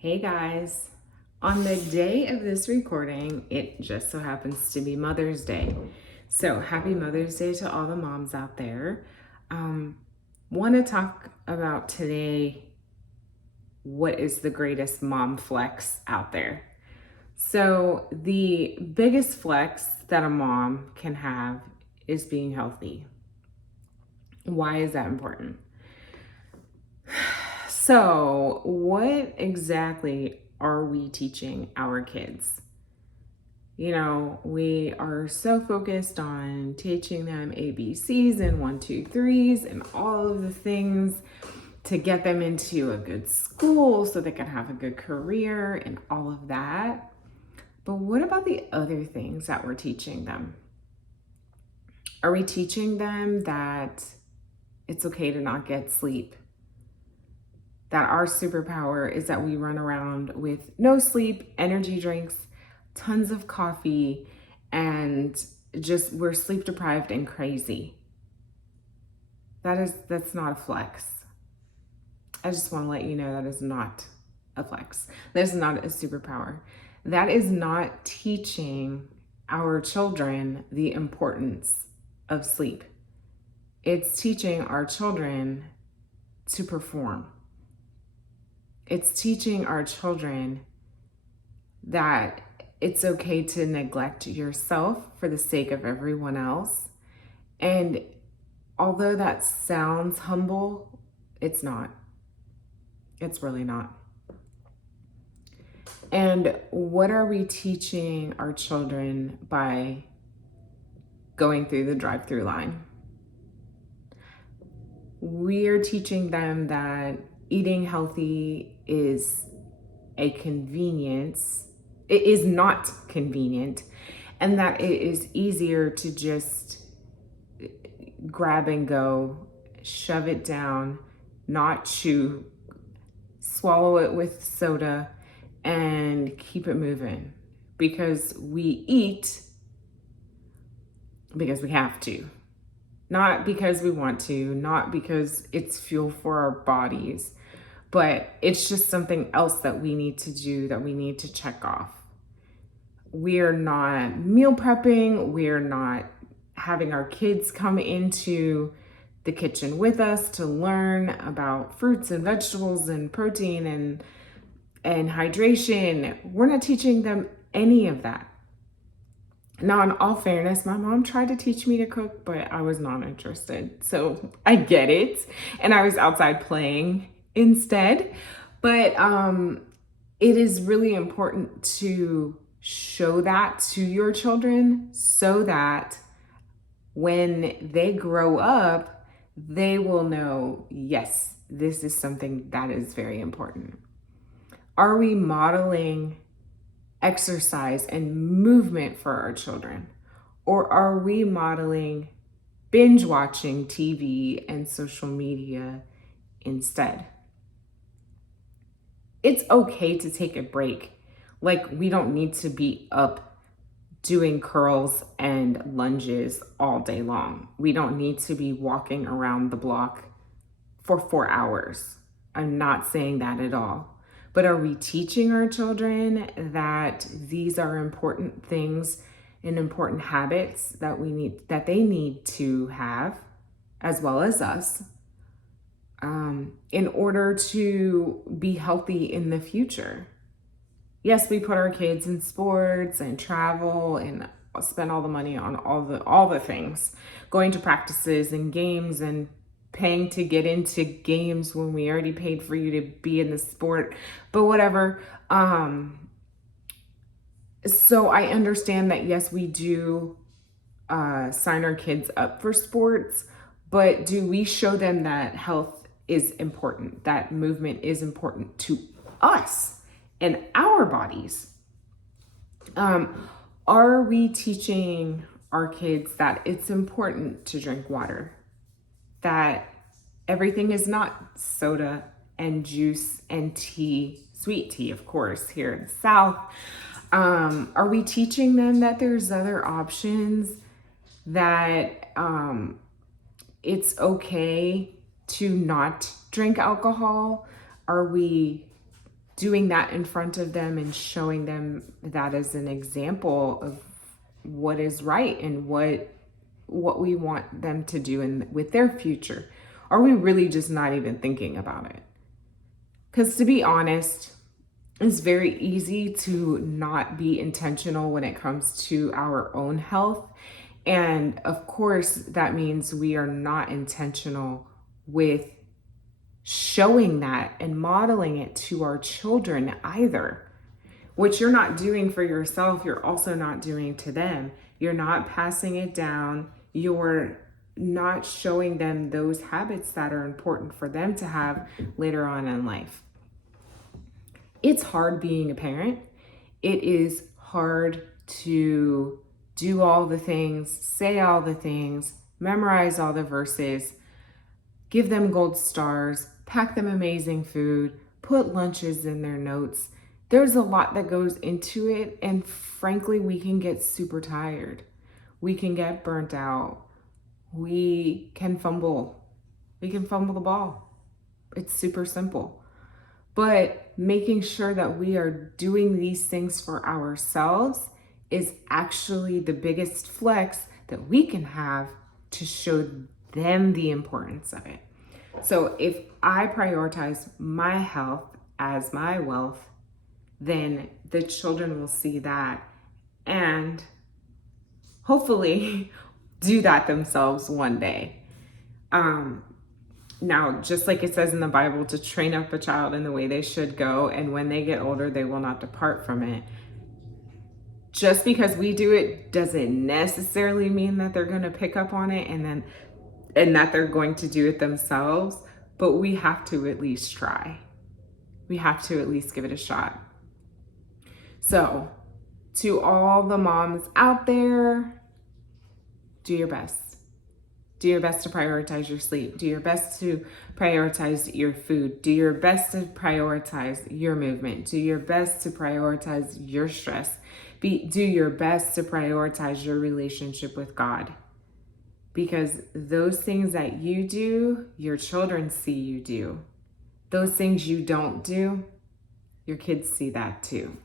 Hey guys, on the day of this recording, it just so happens to be Mother's Day. So happy Mother's Day to all the moms out there. Want to talk about today what is the greatest mom flex out there. So the biggest flex that a mom can have is being healthy. Why is that important? So, what exactly are we teaching our kids? You know, we are so focused on teaching them ABCs and 1, 2, 3s and all of the things to get them into a good school so they can have a good career and all of that. But what about the other things that we're teaching them? Are we teaching them that it's okay to not get sleep? That our superpower is that we run around with no sleep, energy drinks, tons of coffee, and just we're sleep deprived and crazy. That's not a flex. I just want to let you know that is not a flex. That is not a superpower. That is not teaching our children the importance of sleep. It's teaching our children to perform. It's teaching our children that it's okay to neglect yourself for the sake of everyone else. And although that sounds humble, it's not. It's really not. And what are we teaching our children by going through the drive-through line? We are teaching them that eating healthy is a convenience. It is not convenient, and that it is easier to just grab and go, shove it down, not chew, swallow it with soda, and keep it moving. Because we eat because we have to. Not because we want to, not because it's fuel for our bodies, but it's just something else that we need to do, that we need to check off. We're not meal prepping. We're not having our kids come into the kitchen with us to learn about fruits and vegetables and protein and hydration. We're not teaching them any of that. Now, in all fairness, my mom tried to teach me to cook, but I was not interested. So I get it. And I was outside playing instead. But it is really important to show that to your children so that when they grow up, they will know, yes, this is something that is very important. Are we modeling exercise and movement for our children? Or are we modeling binge watching TV and social media instead? It's okay to take a break. Like, we don't need to be up doing curls and lunges all day long. We don't need to be walking around the block for 4 hours. I'm not saying that at all. But are we teaching our children that these are important things and important habits that they need to have, as well as us, in order to be healthy in the future? Yes, we put our kids in sports and travel and spend all the money on all the things, going to practices and games and paying to get into games when we already paid for you to be in the sport, but whatever. So I understand that, yes, we do sign our kids up for sports, but do we show them that health is important, that movement is important to us and our bodies? Are we teaching our kids that it's important to drink water? That everything is not soda and juice and tea, sweet tea, of course, here in the South. Are we teaching them that there's other options, that it's okay to not drink alcohol? Are we doing that in front of them and showing them that as an example of what is right and what we want them to do with their future? Are we really just not even thinking about it? Because to be honest, it's very easy to not be intentional when it comes to our own health. And of course, that means we are not intentional with showing that and modeling it to our children either. What you're not doing for yourself, you're also not doing to them. You're not passing it down. You're not showing them those habits that are important for them to have later on in life. It's hard being a parent. It is hard to do all the things, say all the things, memorize all the verses, give them gold stars, pack them amazing food, put lunches in their notes. There's a lot that goes into it, and frankly, we can get super tired. We can get burnt out. We can fumble. We can fumble the ball. It's super simple. But making sure that we are doing these things for ourselves is actually the biggest flex that we can have to show them the importance of it. So if I prioritize my health as my wealth, then the children will see that and hopefully do that themselves one day. Now, just like it says in the Bible, to train up a child in the way they should go, and when they get older, they will not depart from it. Just because we do it doesn't necessarily mean that they're going to pick up on it and that they're going to do it themselves, but we have to at least try. We have to at least give it a shot. So, to all the moms out there, do your best. Do your best to prioritize your sleep. Do your best to prioritize your food. Do your best to prioritize your movement. Do your best to prioritize your stress. Do your best to prioritize your relationship with God. Because those things that you do, your children see you do. Those things you don't do, your kids see that too.